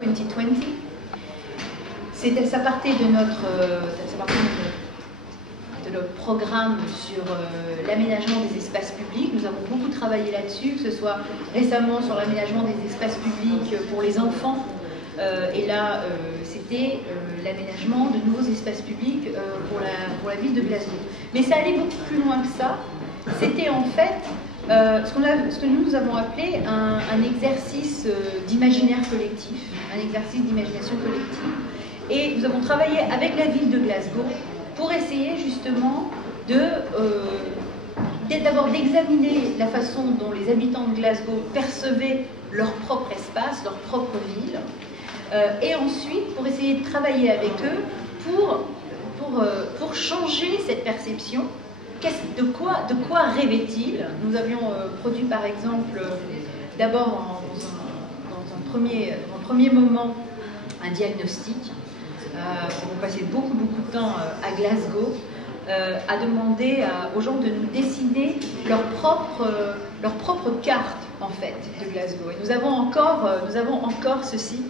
2020. Ça partait de notre programme sur l'aménagement des espaces publics. Nous avons beaucoup travaillé là-dessus, que ce soit récemment sur l'aménagement des espaces publics pour les enfants. Et là, c'était l'aménagement de nouveaux espaces publics pour la ville de Glasgow. Mais ça allait beaucoup plus loin que ça. C'était en fait ce que nous avons appelé un exercice d'imaginaire collectif, un exercice d'imagination collective. Et nous avons travaillé avec la ville de Glasgow pour essayer justement d'abord d'examiner la façon dont les habitants de Glasgow percevaient leur propre espace, leur propre ville, et ensuite pour essayer de travailler avec eux pour changer cette perception. De quoi rêvait-il? Nous avions produit par exemple d'abord dans un premier moment un diagnostic. On passait beaucoup de temps à Glasgow à demander aux gens de nous dessiner leur propre carte en fait de Glasgow. Et nous avons encore ceci,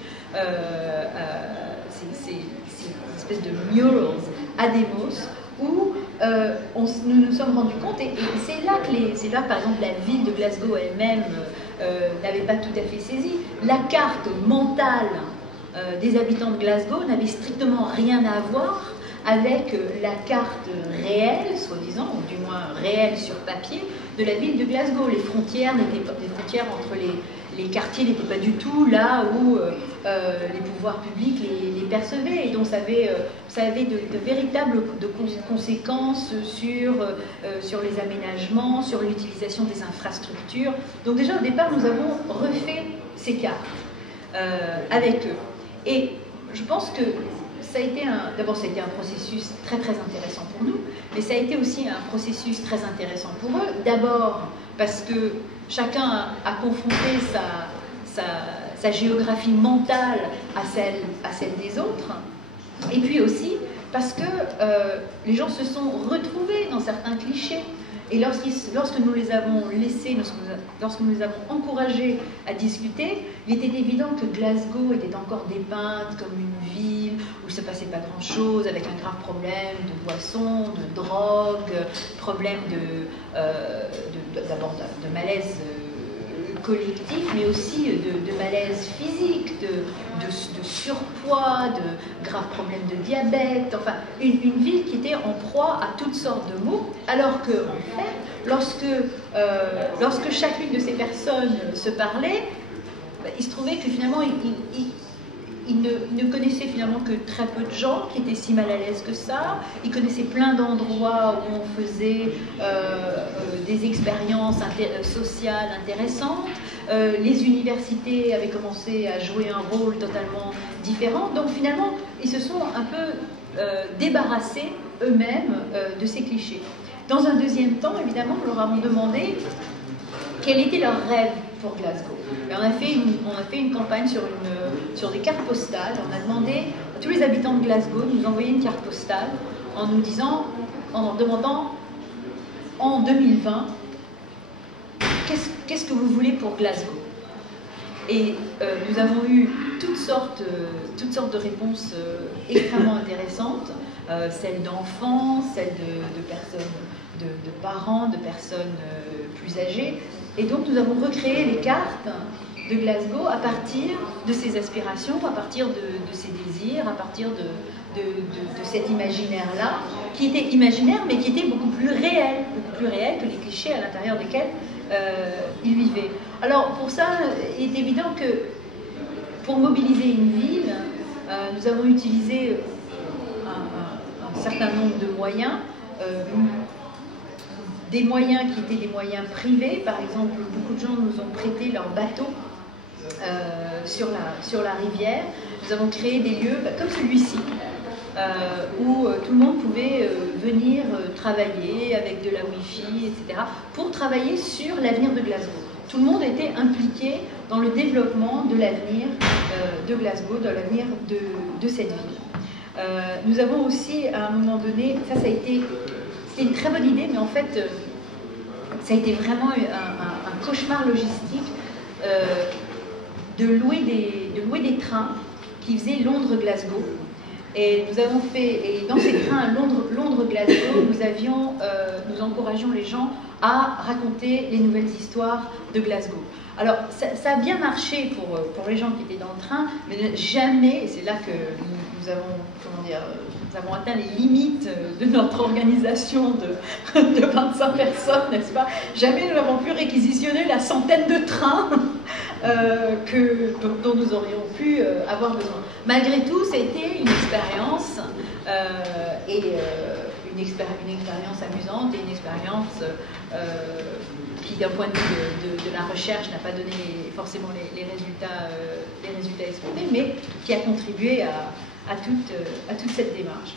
ces espèces de murals à Demos où nous nous sommes rendus compte, et c'est là que par exemple la ville de Glasgow elle-même n'avait pas tout à fait saisi, la carte mentale des habitants de Glasgow n'avait strictement rien à voir avec la carte réelle, soi-disant, ou du moins réelle sur papier, de la ville de Glasgow. Les frontières entre les quartiers n'étaient pas du tout là où les pouvoirs publics les percevaient, et donc ça avait de véritables conséquences sur les aménagements, sur l'utilisation des infrastructures. Donc déjà au départ nous avons refait ces cartes avec eux, et je pense que d'abord ça a été un processus très intéressant pour nous, mais ça a été aussi un processus très intéressant pour eux, d'abord parce que chacun a confronté sa géographie mentale à celle des autres, et puis aussi parce que les gens se sont retrouvés dans certains clichés. Et lorsque nous les avons laissés, lorsque nous les avons encouragés à discuter, il était évident que Glasgow était encore dépeinte comme une ville où il ne se passait pas grand-chose, avec un grave problème de boissons, de drogue, problème d'abord de malaise collectif, mais aussi de malaise physique, de surpoids, de graves problèmes de diabète, enfin une ville qui était en proie à toutes sortes de maux, alors que en fait, lorsque chacune de ces personnes se parlait, il se trouvait que finalement il ne connaissait finalement que très peu de gens qui étaient si mal à l'aise que ça. Il connaissait plein d'endroits où on faisait des expériences sociales intéressantes. Les universités avaient commencé à jouer un rôle totalement différent. Donc finalement, ils se sont un peu débarrassés eux-mêmes de ces clichés. Dans un deuxième temps, évidemment, nous leur avons demandé quel était leur rêve pour Glasgow. Et on a fait une campagne sur des cartes postales. On a demandé à tous les habitants de Glasgow de nous envoyer une carte postale en leur demandant en 2020 qu'est-ce que vous voulez pour Glasgow. Et nous avons eu toutes sortes de réponses extrêmement intéressantes, celles d'enfants, celles de personnes, de parents, de personnes plus âgées. Et donc nous avons recréé les cartes de Glasgow à partir de ces aspirations, à partir de ces désirs, à partir de cet imaginaire-là, qui était imaginaire mais qui était beaucoup plus réel que les clichés à l'intérieur desquels ils vivaient. Alors pour ça, il est évident que pour mobiliser une ville, nous avons utilisé un certain nombre de moyens, des moyens qui étaient des moyens privés. Par exemple, beaucoup de gens nous ont prêté leurs bateaux sur la rivière. Nous avons créé des lieux comme celui-ci, où tout le monde pouvait venir travailler avec de la Wi-Fi, etc., pour travailler sur l'avenir de Glasgow. Tout le monde était impliqué dans le développement de l'avenir de Glasgow, de l'avenir de cette ville. Nous avons aussi, à un moment donné, c'était une très bonne idée, mais en fait, ça a été vraiment un cauchemar logistique. de louer des trains qui faisaient Londres-Glasgow. Et nous avons fait, et dans ces trains Londres-Glasgow, nous encourageons les gens à raconter les nouvelles histoires de Glasgow. Alors, ça a bien marché pour les gens qui étaient dans le train, mais jamais, et c'est là que nous avons atteint les limites de notre organisation de 25 personnes, n'est-ce pas? Jamais nous n'avons pu réquisitionner la centaine de trains dont nous aurions pu avoir besoin. Malgré tout, ça a été une expérience, une expérience amusante et une expérience qui, d'un point de vue de la recherche, n'a pas donné forcément les résultats escomptés, mais qui a contribué à toute cette démarche.